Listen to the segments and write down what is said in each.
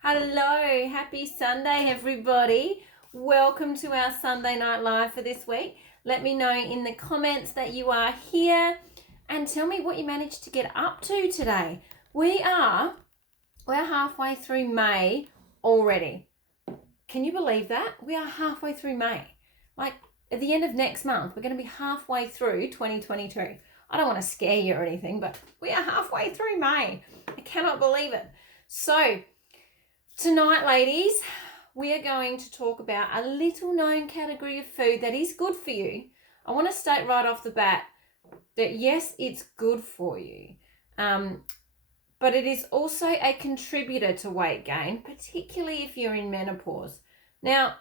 Hello, happy Sunday everybody. Welcome to our Sunday Night Live for this week. Let me know in the comments that you are here and tell me what you managed to get up to today. We're halfway through May already. Can you believe that? We are halfway through May. Like at the end of next month, we're going to be halfway through 2022. I don't want to scare you or anything, but we are halfway through May. I cannot believe it. So, tonight, ladies, we are going to talk about a little known category of food that is good for you. I want to state right off the bat that yes, it's good for you, but it is also a contributor to weight gain, particularly if you're in menopause. Now,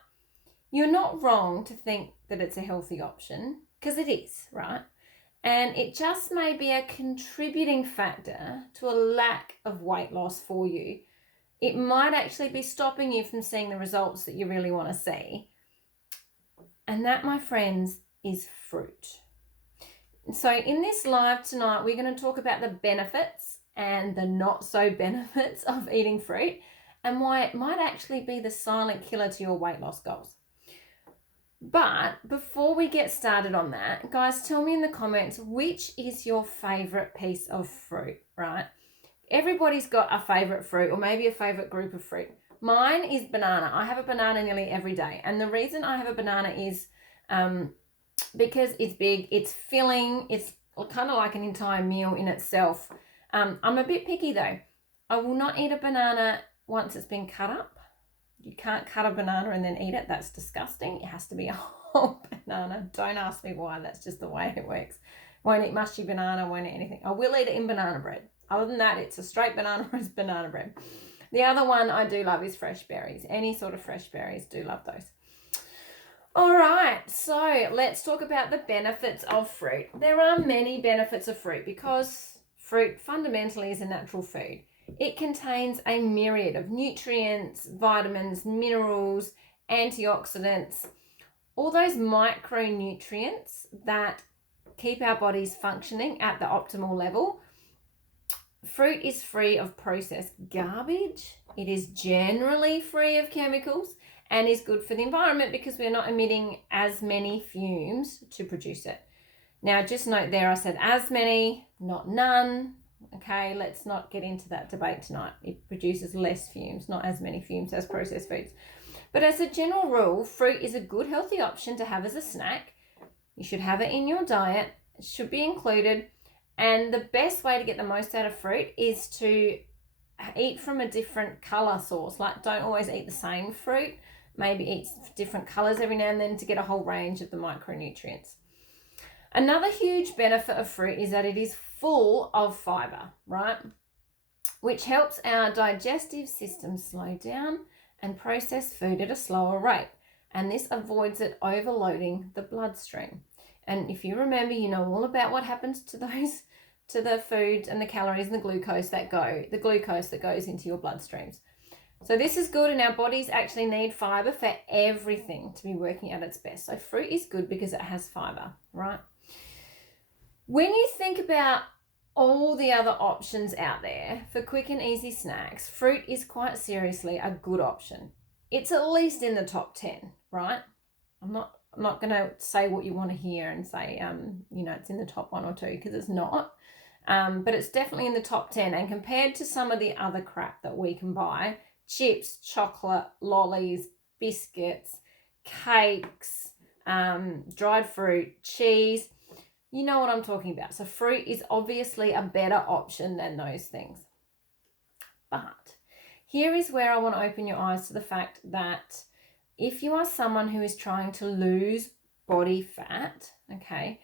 you're not wrong to think that it's a healthy option, because it is, right? And it just may be a contributing factor to a lack of weight loss for you. It might actually be stopping you from seeing the results that you really want to see. And that, my friends, is fruit. So in this live tonight, we're going to talk about the benefits and the not so benefits of eating fruit and why it might actually be the silent killer to your weight loss goals. But before we get started on that, guys, tell me in the comments, which is your favorite piece of fruit, right? Everybody's got a favorite fruit or maybe a favorite group of fruit. Mine is banana. I have a banana nearly every day. And the reason I have a banana is because it's big, it's filling, it's kind of like an entire meal in itself. I'm a bit picky though. I will not eat a banana once it's been cut up. You can't cut a banana and then eat it. That's disgusting. It has to be a whole banana. Don't ask me why. That's just the way it works. Won't eat mushy banana, won't eat anything. I will eat it in banana bread. Other than that, it's a straight banana or it's banana bread. The other one I do love is fresh berries. Any sort of fresh berries, do love those. All right, so let's talk about the benefits of fruit. There are many benefits of fruit because fruit fundamentally is a natural food. It contains a myriad of nutrients, vitamins, minerals, antioxidants, all those micronutrients that keep our bodies functioning at the optimal level. Fruit is free of processed garbage. It is generally free of chemicals and is good for the environment because we're not emitting as many fumes to produce it. Now, just note there I said as many, not none. Okay, let's not get into that debate tonight. It produces less fumes, not as many fumes as processed foods. But as a general rule, fruit is a good healthy option to have as a snack. You should have it in your diet. It should be included. And the best way to get the most out of fruit is to eat from a different color source. Like, don't always eat the same fruit. Maybe eat different colors every now and then to get a whole range of the micronutrients. Another huge benefit of fruit is that it is full of fiber, right? Which helps our digestive system slow down and process food at a slower rate. And this avoids it overloading the bloodstream. And if you remember, you know all about what happens to the food and the calories and the glucose that goes into your bloodstreams. So this is good, and our bodies actually need fiber for everything to be working at its best. So fruit is good because it has fiber, right? When you think about all the other options out there for quick and easy snacks, fruit is quite seriously a good option. It's at least in the top 10, right? I'm not going to say what you want to hear and say, it's in the top 1 or 2 because it's not. But it's definitely in the top 10. And compared to some of the other crap that we can buy, chips, chocolate, lollies, biscuits, cakes, dried fruit, cheese, you know what I'm talking about. So fruit is obviously a better option than those things. But here is where I want to open your eyes to the fact that if you are someone who is trying to lose body fat, okay,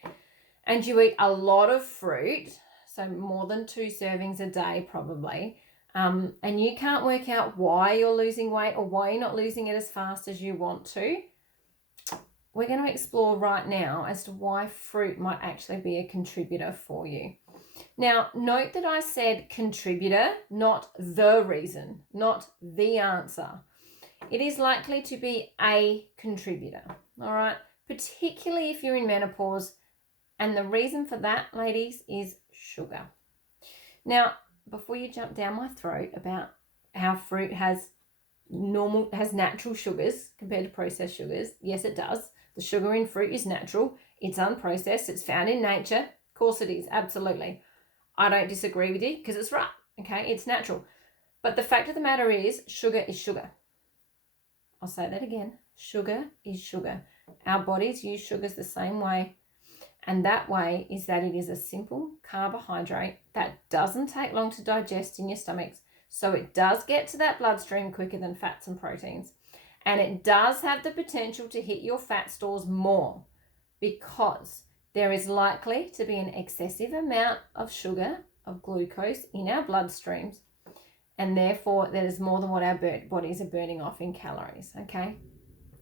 and you eat a lot of fruit, so more than 2 servings a day probably, and you can't work out why you're losing weight or why you're not losing it as fast as you want to, we're going to explore right now as to why fruit might actually be a contributor for you. Now, note that I said contributor, not the reason, not the answer. it is likely to be a contributor, all right? Particularly if you're in menopause. And the reason for that, ladies, is sugar. Now, before you jump down my throat about how fruit has natural sugars compared to processed sugars, yes, it does. The sugar in fruit is natural. It's unprocessed. It's found in nature. Of course it is, absolutely. I don't disagree with you because it's right, okay? It's natural. But the fact of the matter is, sugar is sugar. I'll say that again. Sugar is sugar. Our bodies use sugars the same way. And that way is that it is a simple carbohydrate that doesn't take long to digest in your stomachs. So it does get to that bloodstream quicker than fats and proteins. And it does have the potential to hit your fat stores more because there is likely to be an excessive amount of sugar, of glucose in our bloodstreams. And therefore, there's more than what our bodies are burning off in calories, okay?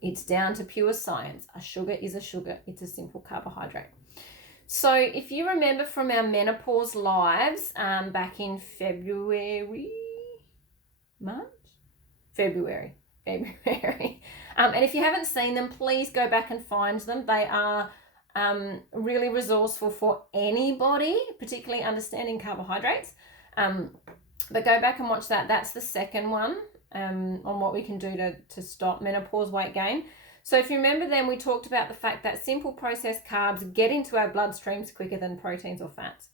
It's down to pure science. A sugar is a sugar. It's a simple carbohydrate. So if you remember from our menopause lives back in February. And if you haven't seen them, please go back and find them. They are really resourceful for anybody, particularly understanding carbohydrates. But go back and watch that. That's the second one on what we can do to stop menopause weight gain. So if you remember then, we talked about the fact that simple processed carbs get into our bloodstreams quicker than proteins or fats.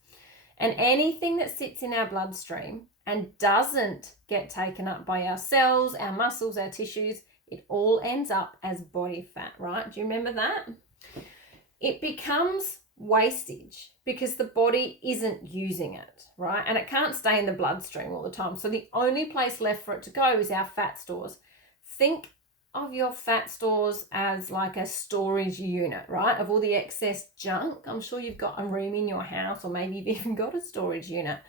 And anything that sits in our bloodstream and doesn't get taken up by our cells, our muscles, our tissues, it all ends up as body fat, right? Do you remember that? It becomes wastage because the body isn't using it, right? And it can't stay in the bloodstream all the time. So the only place left for it to go is our fat stores. Think of your fat stores as like a storage unit, right? Of all the excess junk. I'm sure you've got a room in your house, or maybe you've even got a storage unit.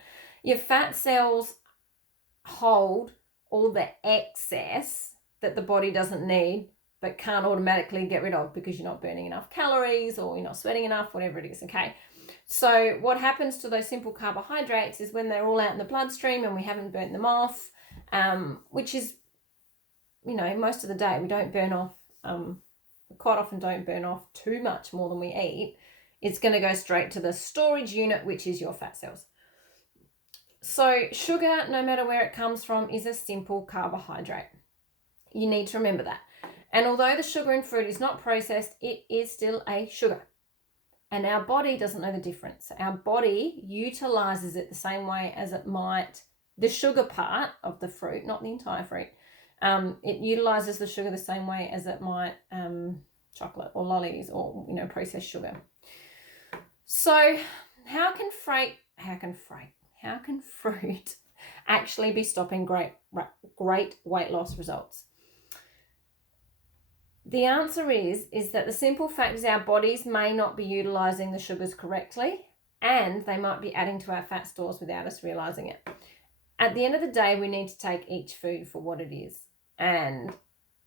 Your fat cells hold all the excess that the body doesn't need but can't automatically get rid of because you're not burning enough calories or you're not sweating enough, whatever it is, okay? So what happens to those simple carbohydrates is when they're all out in the bloodstream and we haven't burnt them off, which is, most of the day we don't burn off, quite often don't burn off too much more than we eat. It's going to go straight to the storage unit, which is your fat cells. So sugar, no matter where it comes from, is a simple carbohydrate. You need to remember that. And although the sugar in fruit is not processed, it is still a sugar. And our body doesn't know the difference. Our body utilizes it the same way as it might the sugar part of the fruit, not the entire fruit. It utilizes the sugar the same way as it might chocolate or lollies or processed sugar. So how can fruit actually be stopping great weight loss results? The answer is that the simple fact is our bodies may not be utilizing the sugars correctly, and they might be adding to our fat stores without us realizing it. At the end of the day, we need to take each food for what it is. And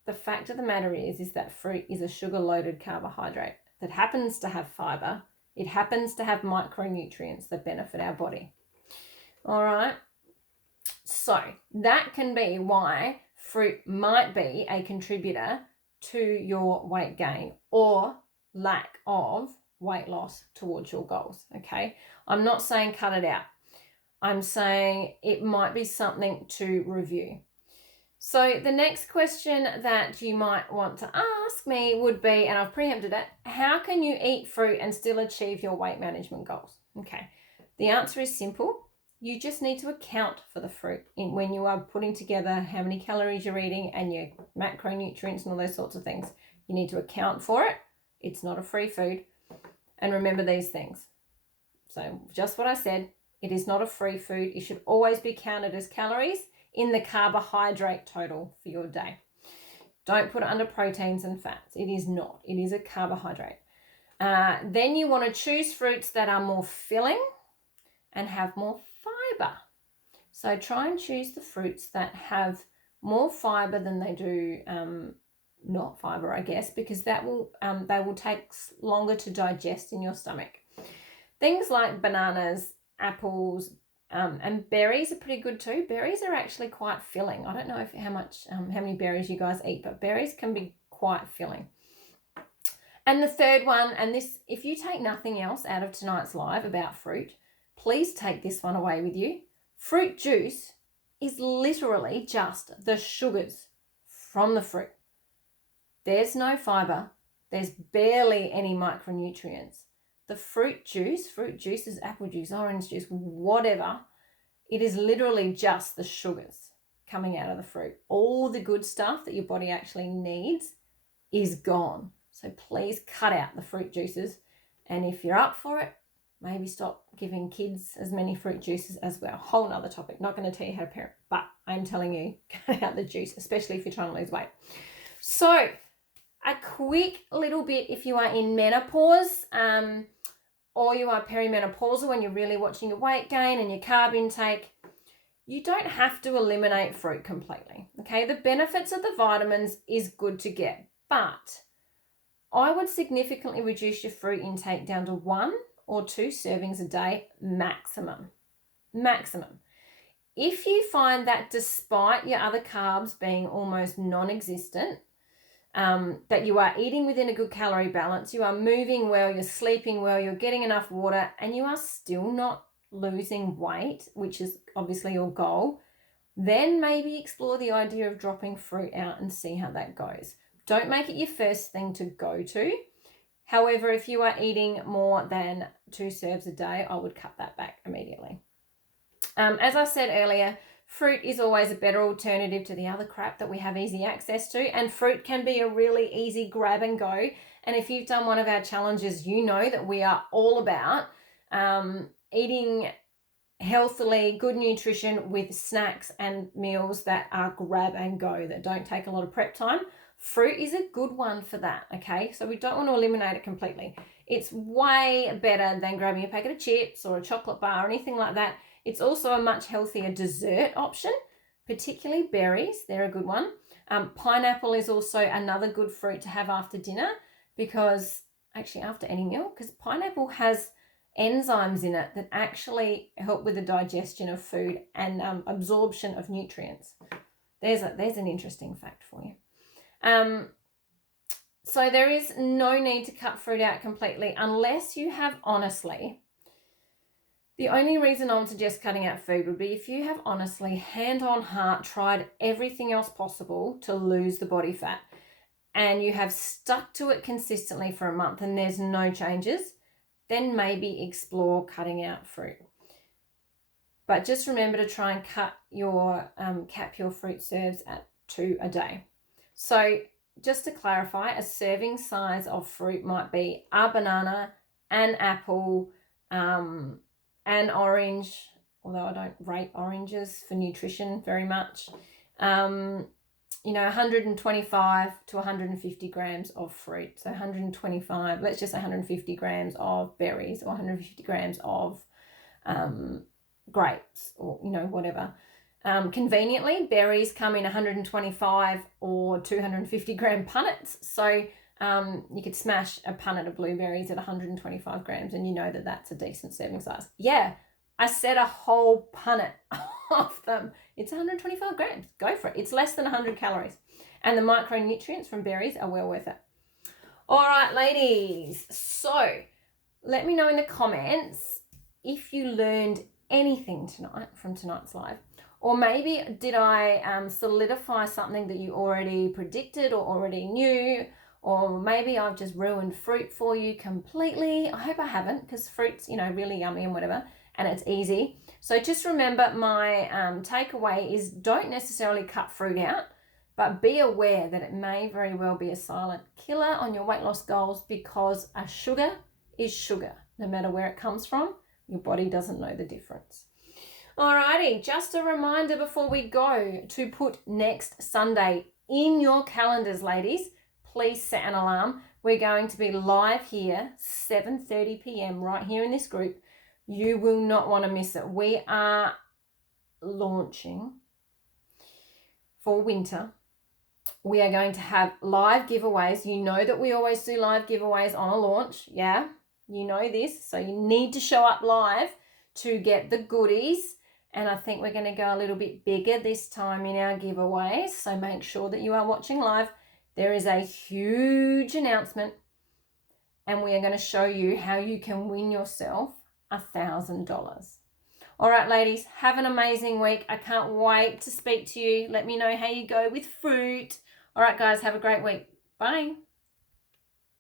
the fact of the matter is that fruit is a sugar-loaded carbohydrate that happens to have fiber. It happens to have micronutrients that benefit our body. All right. So that can be why fruit might be a contributor to your weight gain or lack of weight loss towards your goals, okay? I'm not saying cut it out. I'm saying it might be something to review. So the next question that you might want to ask me would be, and I've preempted it, how can you eat fruit and still achieve your weight management goals? Okay, the answer is simple. You just need to account for the fruit when you are putting together how many calories you're eating and your macronutrients and all those sorts of things. You need to account for it. It's not a free food. And remember these things. So just what I said, it is not a free food. It should always be counted as calories in the carbohydrate total for your day. Don't put it under proteins and fats. It is not. It is a carbohydrate. Then you want to choose fruits that are more filling and have more fiber. So try and choose the fruits that have more fiber than they do not fiber, I guess, because that will they will take longer to digest in your stomach. Things like bananas, apples, And berries are pretty good too. Berries are actually quite filling. I don't know how many berries you guys eat, but berries can be quite filling. And the third one, and this, if you take nothing else out of tonight's live about fruit, please take this one away with you. Fruit juice is literally just the sugars from the fruit. There's no fiber. There's barely any micronutrients. The fruit juices, apple juice, orange juice, whatever, it is literally just the sugars coming out of the fruit. All the good stuff that your body actually needs is gone. So please cut out the fruit juices. And if you're up for it, maybe stop giving kids as many fruit juices as well. Whole nother topic. Not going to tell you how to parent, but I'm telling you, cut out the juice, especially if you're trying to lose weight. So a quick little bit if you are in menopause, or you are perimenopausal when you're really watching your weight gain and your carb intake, you don't have to eliminate fruit completely. Okay, the benefits of the vitamins is good to get, but I would significantly reduce your fruit intake down to 1 or 2 servings a day maximum. If you find that despite your other carbs being almost non-existent, that you are eating within a good calorie balance, you are moving well, you're sleeping well, you're getting enough water, and you are still not losing weight, which is obviously your goal, then maybe explore the idea of dropping fruit out and see how that goes. Don't make it your first thing to go to. However, if you are eating more than 2 serves a day, I would cut that back immediately. As I said earlier, fruit is always a better alternative to the other crap that we have easy access to, and fruit can be a really easy grab and go. And if you've done one of our challenges, you know that we are all about eating healthily, good nutrition with snacks and meals that are grab and go, that don't take a lot of prep time. Fruit is a good one for that, okay? So we don't want to eliminate it completely. It's way better than grabbing a packet of chips or a chocolate bar or anything like that. It's also a much healthier dessert option, particularly berries. They're a good one. Pineapple is also another good fruit to have after dinner, because actually after any meal, because pineapple has enzymes in it that actually help with the digestion of food and absorption of nutrients. There's an interesting fact for you. So there is no need to cut fruit out completely unless you have honestly, the only reason I would suggest cutting out food would be if you have honestly, hand on heart, tried everything else possible to lose the body fat and you have stuck to it consistently for a month and there's no changes, then maybe explore cutting out fruit. But just remember to try and cap your fruit serves at 2 a day. So just to clarify, a serving size of fruit might be a banana, an apple, an orange, although I don't rate oranges for nutrition very much. 125 to 150 grams of fruit. So 125, let's just say 150 grams of berries or 150 grams of grapes or, whatever. Conveniently, berries come in 125 or 250 gram punnets. So you could smash a punnet of blueberries at 125 grams and you know that that's a decent serving size. Yeah, I said a whole punnet of them. It's 125 grams. Go for it. It's less than 100 calories. And the micronutrients from berries are well worth it. All right, ladies. So let me know in the comments if you learned anything tonight from tonight's live. Or maybe did I solidify something that you already predicted or already knew? Or maybe I've just ruined fruit for you completely. I hope I haven't, because fruit's, really yummy and whatever, and it's easy. So just remember, my takeaway is don't necessarily cut fruit out, but be aware that it may very well be a silent killer on your weight loss goals, because a sugar is sugar. No matter where it comes from, your body doesn't know the difference. Alrighty, just a reminder before we go to put next Sunday in your calendars, ladies. Please set an alarm. We're going to be live here, 7:30 p.m. right here in this group. You will not want to miss it. We are launching for winter. We are going to have live giveaways. You know that we always do live giveaways on a launch. Yeah, you know this. So you need to show up live to get the goodies. And I think we're going to go a little bit bigger this time in our giveaways. So make sure that you are watching live. There is a huge announcement, and we are going to show you how you can win yourself $1,000. All right, ladies, have an amazing week. I can't wait to speak to you. Let me know how you go with fruit. All right, guys, have a great week. Bye.